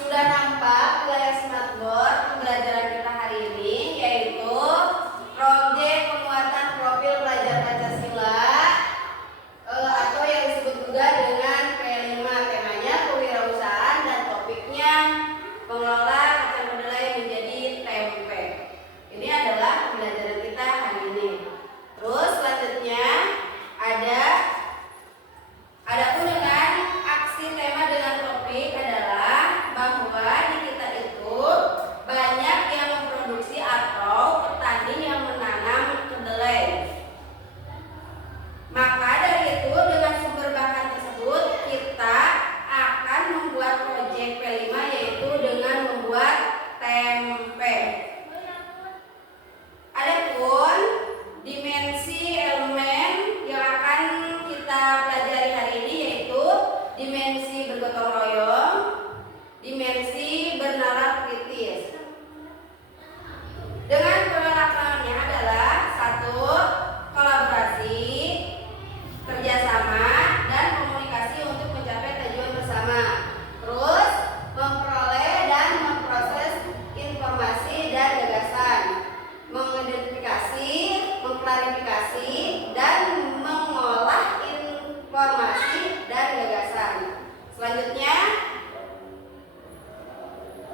Sudah nampak di layar smartboard pembelajaran kita hari ini, yaitu proyek penguatan profil pelajar Pancasila atau yang disebut juga dengan P5. Temanya kewirausahaan dan topiknya mengelola kacang kedelai menjadi tempe. Ini adalah pembelajaran kita hari ini. Terus selanjutnya adapun dengan aksi tema dengan topik adalah bahwa di kita itu banyak yang memproduksi atau petani yang menanam kedelai. Maka dari itu dengan sumber bahan tersebut kita akan membuat proyek P5, yaitu dengan membuat tempe. Adapun dimensi elemen yang akan kita pelajari hari ini yaitu dimensi bergotong royong, dimensi bernalar kritis. Dengan pelaksananya adalah 1. Kolaborasi, kerjasama, dan komunikasi untuk mencapai tujuan bersama. Terus memperoleh dan memproses informasi dan gagasan, mengidentifikasi, mengklarifikasi, dan mengolah informasi dan gagasan. Selanjutnya,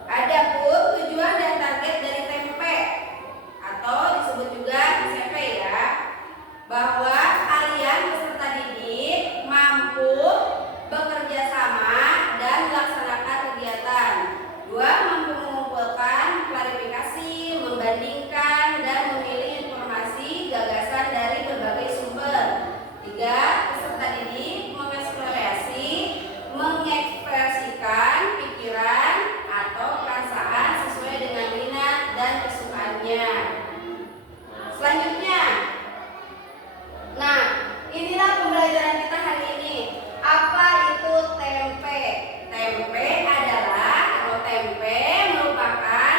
adapun tujuan dan target dari tempe atau disebut juga SMP ya, bahwa kalian peserta didik mampu bekerja sama dan melaksanakan kegiatan. 2. Mampu mengumpulkan, klarifikasi, membandingkan, dan memilih informasi gagasan dari berbagai sumber. 3. Peserta didik mengekspresikan pikiran atau perasaan sesuai dengan minat dan kesukaannya. Selanjutnya, nah inilah pembelajaran kita hari ini. Apa itu tempe? Tempe adalah atau tempe merupakan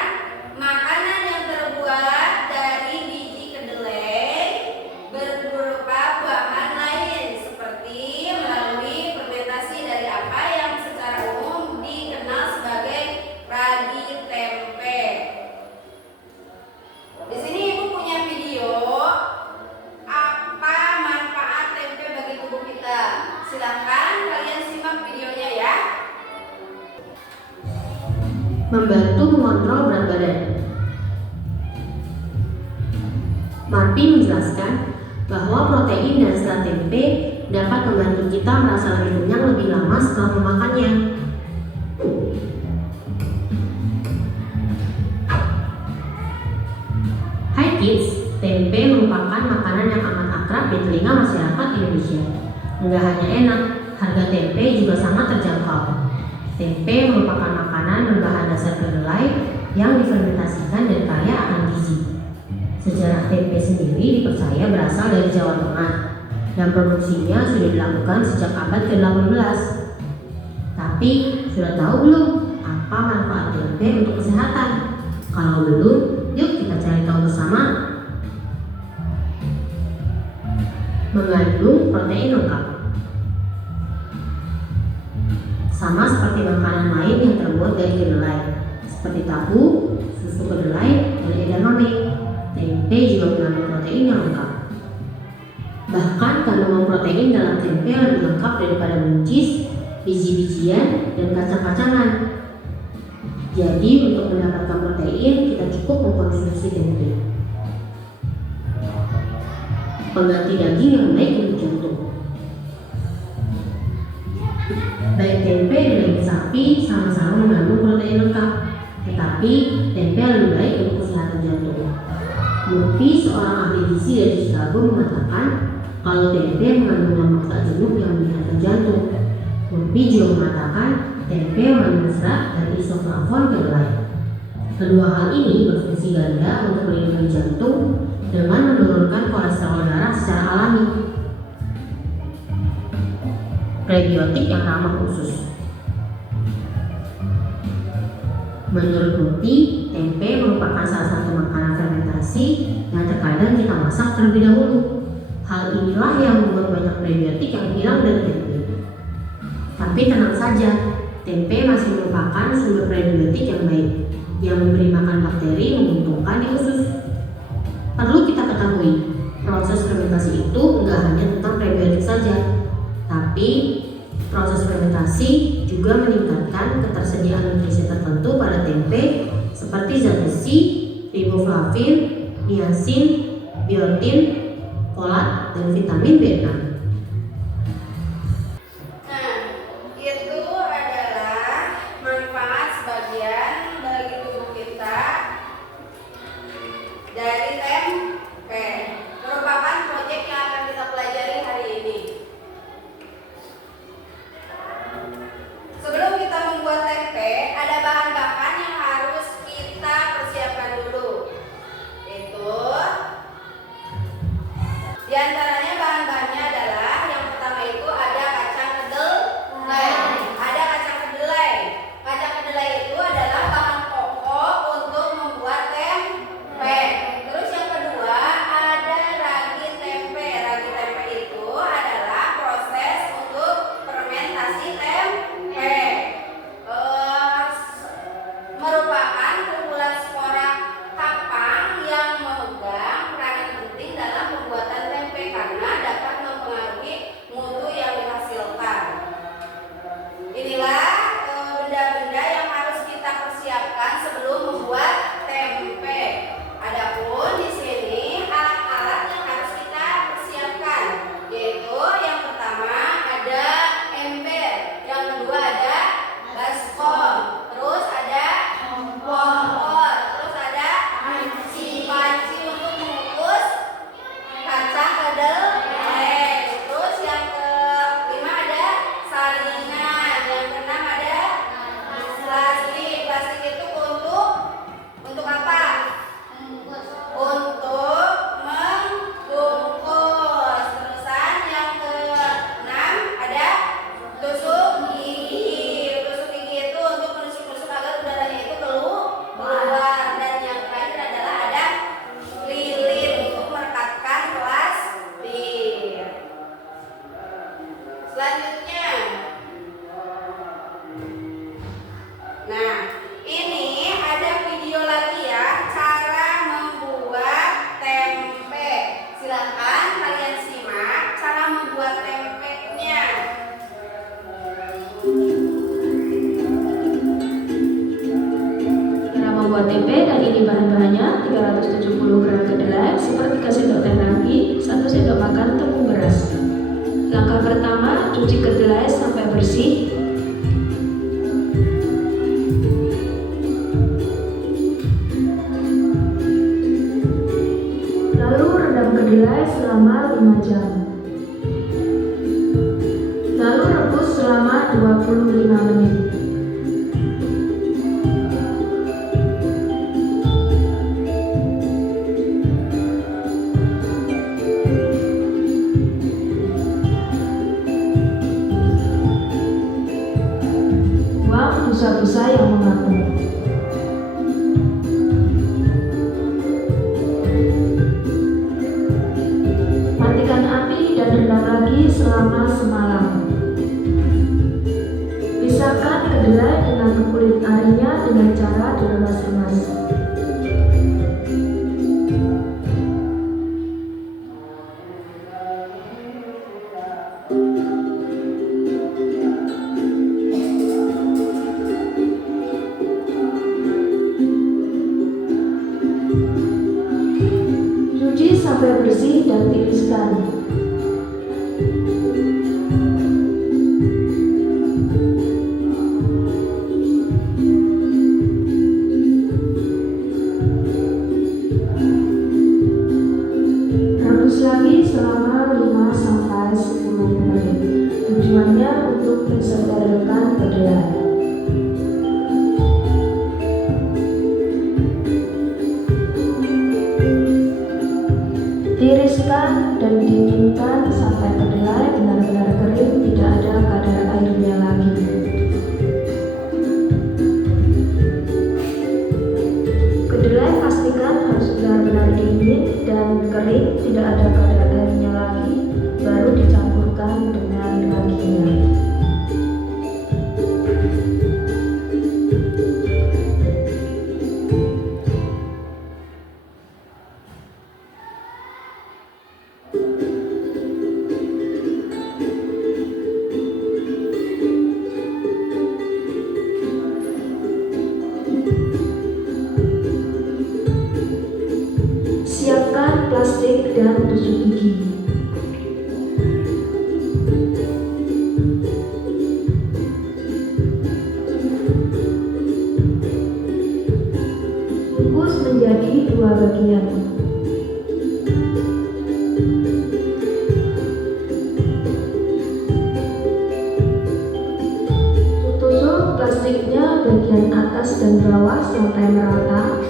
makanan yang terbuat dari biji kedelai berupa bahan lain seperti melalui fermentasi dari apa yang secara umum dikenal sebagai ragi tempe. Di sini Ibu punya video apa manfaat tempe bagi tubuh kita. Silahkan kalian simak videonya ya. Membantu mengontrol berat badan. Marpi menjelaskan bahwa protein dan serat tempe dapat membantu kita merasa lebih kenyang lebih lama setelah memakannya. Hai kids, tempe merupakan makanan yang amat akrab di telinga masyarakat Indonesia. Enggak hanya enak, harga tempe juga sangat terjangkau. Tempe merupakan makanan berbahan dasar kedelai yang difermentasikan dan kaya akan gizi. Sejarah tempe sendiri dipercaya berasal dari Jawa Tengah dan produksinya sudah dilakukan sejak abad ke-18. Tapi sudah tahu belum apa manfaat tempe untuk kesehatan? Kalau belum, yuk kita cari tahu bersama. Mengandung protein lengkap. Sama seperti makanan lain yang terbuat dari kedelai, seperti tahu, susu kedelai, dan edamame. Tempe juga mengandung protein yang lengkap. Bahkan kandungan protein dalam tempe lebih lengkap daripada buncis, biji-bijian, dan kacang-kacangan. Jadi untuk mendapatkan protein kita cukup mengkonsumsi tempe. Pengganti daging yang baik untuk jantung. Baik tempe dan daging sapi sama-sama mengandung protein lengkap, tetapi tempe lebih baik untuk kesehatan jantung. Murphy, seorang ahli gizi dari Chicago, mengatakan kalau tempe mengandung lemak tak jenuh yang menyehatkan jantung. Murphy juga mengatakan tempe mengandung serat dan isoflavon kedelai. Kedua hal ini berfungsi ganda untuk melindungi jantung dengan menurunkan kolesterol darah secara alami. Prebiotik yang ramah usus. Menurut Murphy, tempe merupakan salah satu makanan fermentasi yang terkadang kita masak terlebih dahulu. Hal inilah yang membuat banyak prebiotik yang hilang dari tempe. Tapi tenang saja, tempe masih merupakan sumber Yang memberi makan bakteri menguntungkan di usus. Perlu kita ketahui, proses fermentasi itu enggak hanya tentang prebiotik saja, tapi proses fermentasi juga meningkatkan ketersediaan nutrisi tertentu pada tempe seperti zat besi, riboflavin, niacin, biotin, folat, dan vitamin B6. Nah, itu adalah manfaat sebagian bagi tubuh kita dari tempe. Merupakan proyek yang akan kita pelajari hari ini. Sebelum kita membuat tempe, ada bahan-bahan yang harus kita persiapkan dulu. Itu di antaranya bahan-bahannya adalah yang pertama itu ada kacang kedelai. Ada kacang kedelai. Kacang kedelai itu adalah bahan pokok untuk membuat tempe. Terus yang kedua ada ragi tempe. Ragi tempe itu adalah proses untuk fermentasi tempe. Merupakan kumpulan spora kapang yang memegang peranan penting dalam pembuatan tempe karena dapat mempengaruhi mutu yang dihasilkan. Inilah benda-benda yang harus kita persiapkan sebelum membuat tempe. Adapun di sini alat-alat yang harus kita persiapkan, yaitu yang pertama ada ember, yang kedua ada baskom, terus ada kompor, terus ada panci untuk mengukus kacang kedelai. Terus yang kelima ada saringan, yang keenam ada plastik. Plastik itu untuk apa? Untuk membungkus. Terusan yang keenam ada tusuk gigi. Tusuk gigi itu untuk menusuk-nusuk agar udaranya itu keluar. Dan yang terakhir adalah ada lilin untuk merekatkan plastik. Selanjutnya, nah ini ada video lagi ya cara membuat tempe. Silakan kalian simak cara membuat tempenya. Cara membuat tempe, dan ini bahan-bahannya: 370 gram kedelai, sepertiga sendok teh ragi, 1 sendok makan tepung beras. Langkah pertama, cuci kedelai sampai bersih. Lalu rendam kedelai selama 5 jam. Lalu rebus selama 25 menit. Buang busa-busa yang mengapung. Matikan api dan rendam lagi selama semalam. Pisahkan kedelai dengan kulit arinya dengan cara diremas-remas. Cuci sampai bersih dan tiriskan. Rebus lagi selama 5-10 menit. Tujuannya untuk mensterilkan kedelai. Tiriskan dan dinginkan sampai kedelai benar-benar kering, tidak ada kadar airnya lagi. Kedelai pastikan harus benar-benar dingin dan kering, tidak ada kadar airnya lagi, baru dicampurkan dengan raginya. dan tusuk gigi. Kukus menjadi 2 bagian. Tusuk plastiknya bagian atas dan bawah sampai merata.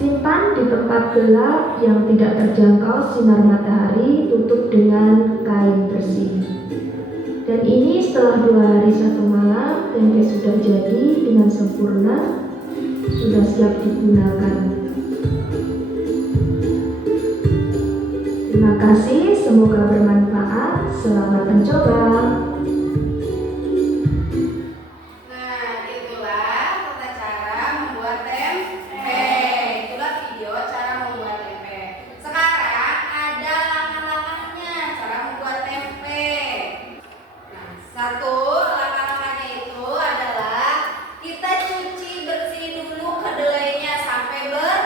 Simpan di tempat gelap yang tidak terjangkau sinar matahari, tutup dengan kain bersih. Dan ini setelah 2 hari 1 malam, tempe sudah jadi dengan sempurna, sudah siap digunakan. Terima kasih, semoga bermanfaat. Selamat mencoba. Nah, itulah tata cara membuat tempe. Itulah video cara membuat tempe. Sekarang ada langkah-langkahnya cara membuat tempe. Nah, satu langkah-langkahnya itu adalah kita cuci bersih dulu kedelainya sampai bersih.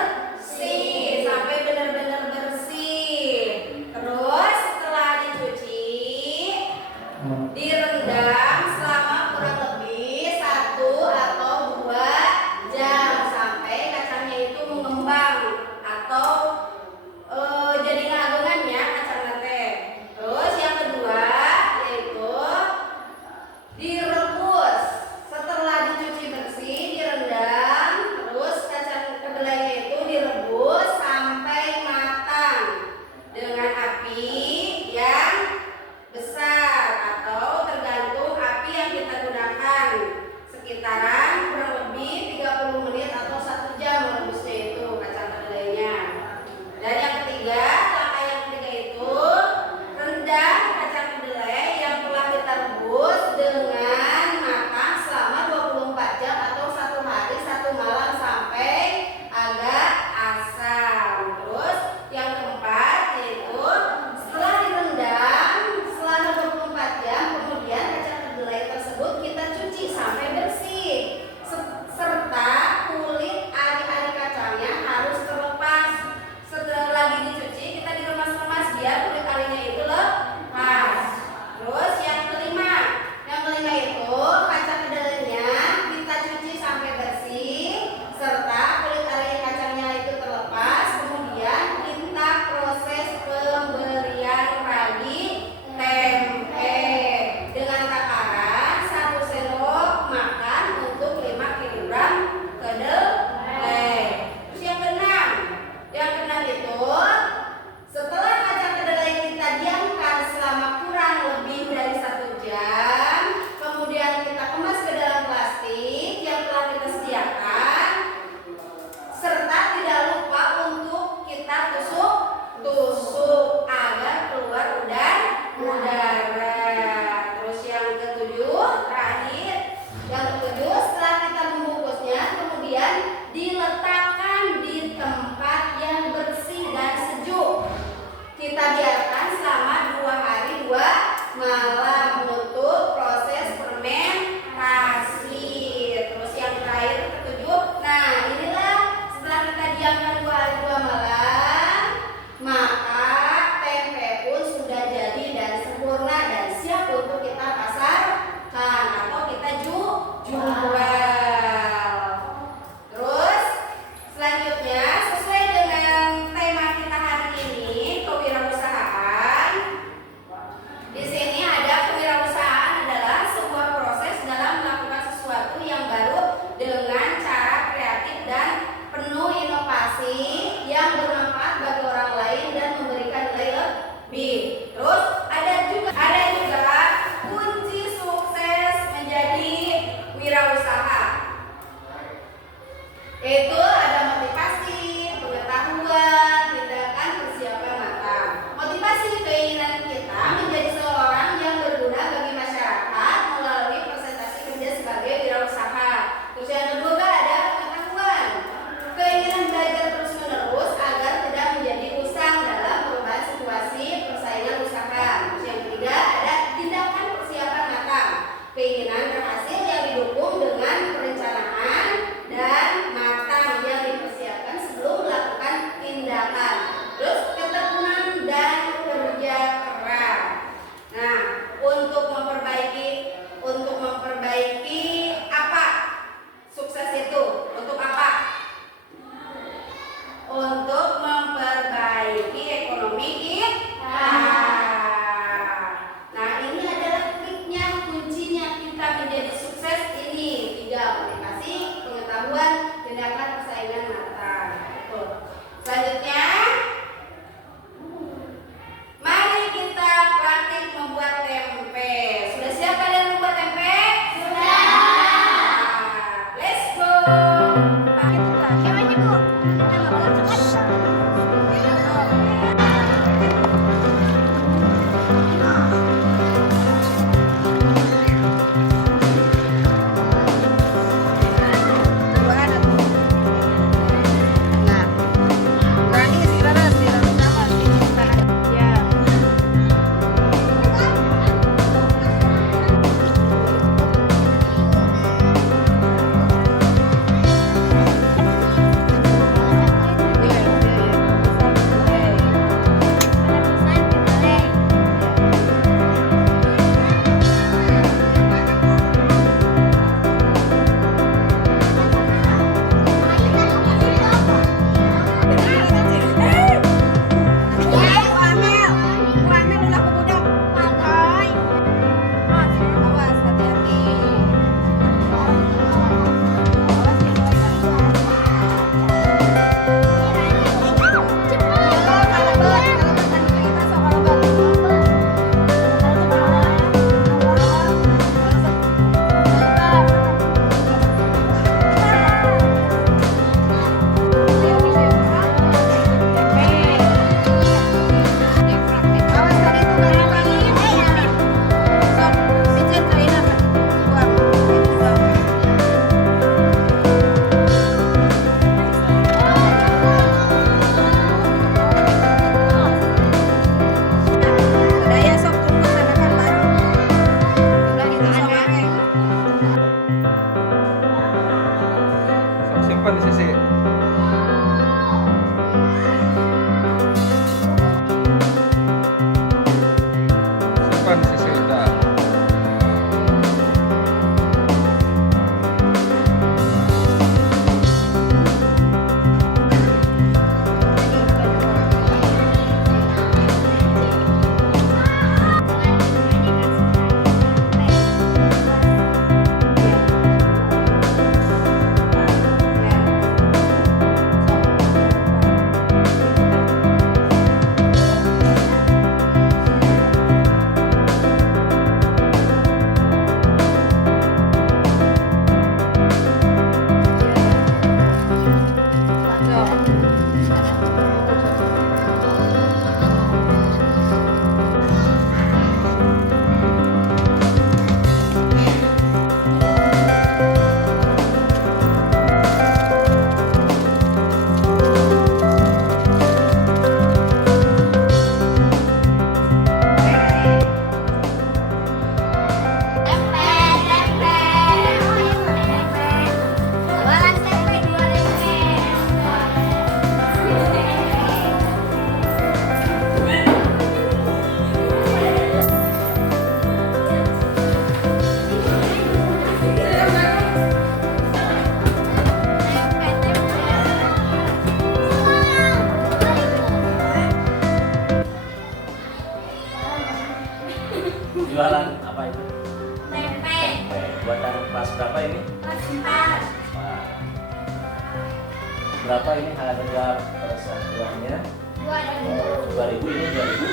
anggap persatuannya 2000 ini 2000.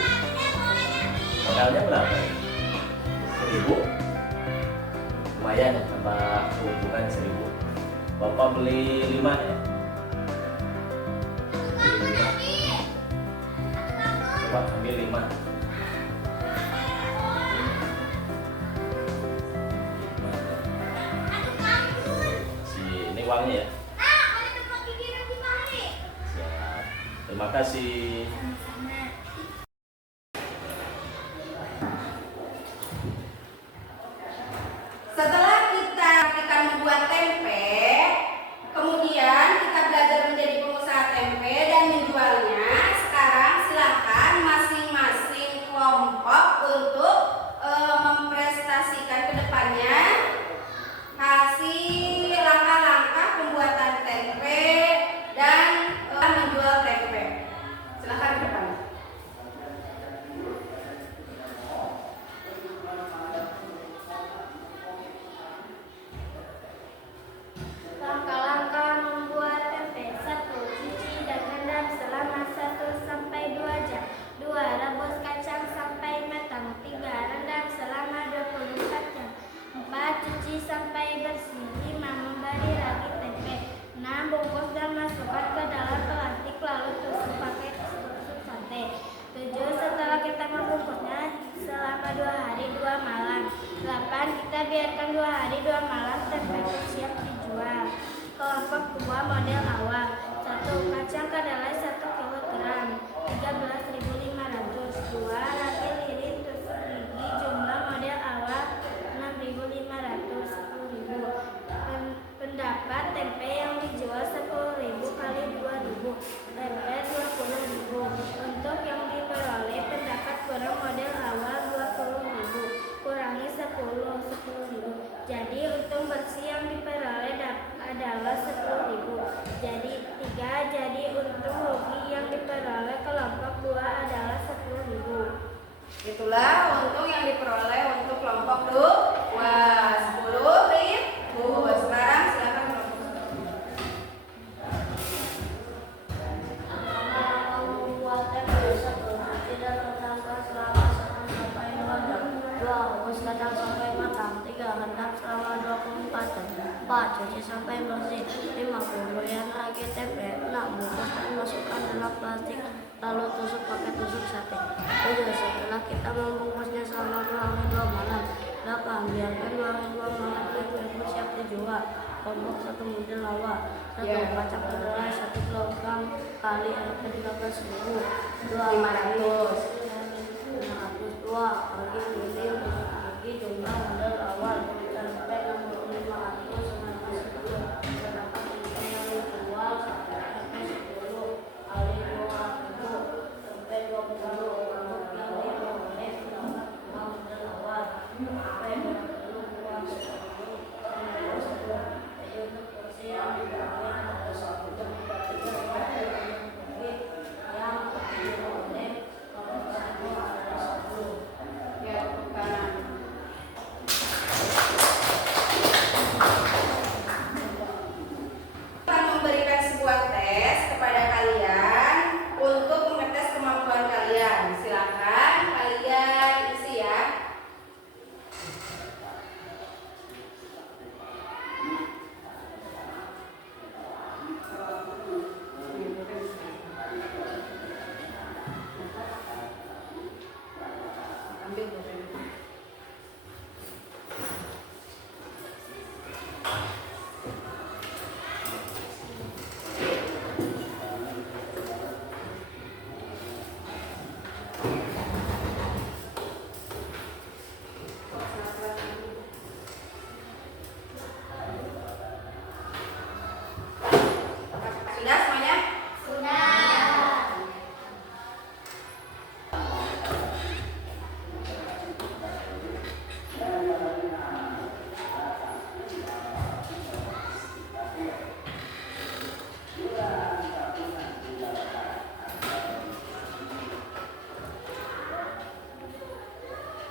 Modalnya berapa? 1000. Lumayan ya, tambah keuntungan 1000. Bapak beli 5 ya? Bapak ambil 5. Ini uangnya ya. Siap. Terima kasih. Setelah kita praktikkan membuat tempe, kemudian kita belajar menjadi pengusaha tempe dan menjualnya. Sekarang silakan masing-masing kelompok untuk memprestasikan ke depannya hasil langkah-langkah pembuatan tempe dan menjual tempe. Silakan ke depan. Langkah-langkah membuat tempe. 1. Cuci dan rendam selama 1-2 jam. 2. Rebus kacang sampai matang. 3. Rendam selama 24 jam. 4. Cuci sampai bersih. 5. Memberi ragi tempe. 6. Bungkus dan masukkan ke dalam plastik lalu tusuk pakai tusuk sate. 7. Setelah kita membungkusnya selama 2 hari 2 malam. 8. Kita biarkan 2 hari 2 malam tempe siap dijual. Kelompok 2 model awal. 1. Kacang kedelai 1 kg 13.500. 2. Ragi lirik tusuk gigi jumlah model awal 6.500 10.000. Pendapat tempe yang dijual 10.000 kali 2.000 tempe 20.000. Untuk yang diperoleh pendapat kurang model awal 20.000 kurangi 10.000. Jadi untung bersih yang diperoleh adalah 10.000. Jadi 3. Jadi untung rugi yang diperoleh kelompok 2 adalah 10.000. Itulah untung yang diperoleh untuk kelompok 2 10.000. Sekarang silakan kelompok 1. Membuat tempe. 1. Cuci dan rendamkan selama 1-2 jam. 2. Rebus kacang sampai matang. 3. Rendam selama 24 jam. 4. Cuci sampai bersih. 5. Pemberian ragi tempe. 6. Bungkus dan masukkan dalam plastik lalu tusuk pakai tusuk sate. 7. Setelah kita membungkusnya selama 2 hari 2 malam. 8. Biarkan 2 hari 2 malam tempe siap dijual. Kelompok 1 model awal. 1. Kacang kedelai 1 kg kali harga 13.000. 2. 500. 502. Ragi lirik tusuk gigi jumlah model awal. Tempe 6500. Berapa tempe yang dijual? Tempe 10 kali 2.000 tempe 20. Untuk yang diperoleh pendapat model awal. Tempe 20 untuk porsi yang diperoleh ada 1 jam. Yang diperoleh kelompok 1 ada 10. Ya, bukan. Akan memberikan sebuah tes kepada kalian untuk mengetes kemampuan kalian. Silakan kalian isi ya. Ambil dulu. Sudah semuanya?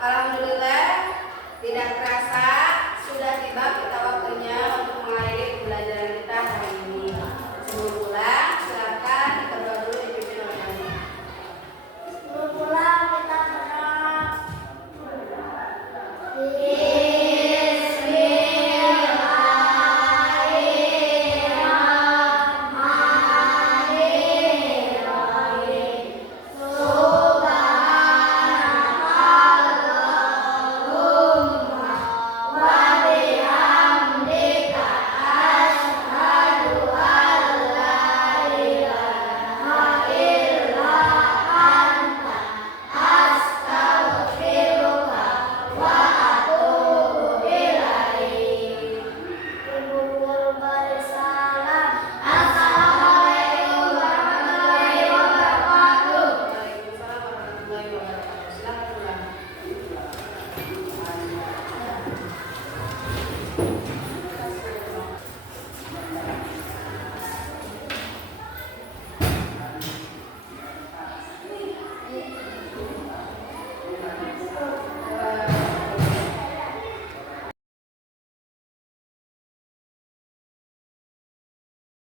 Alhamdulillah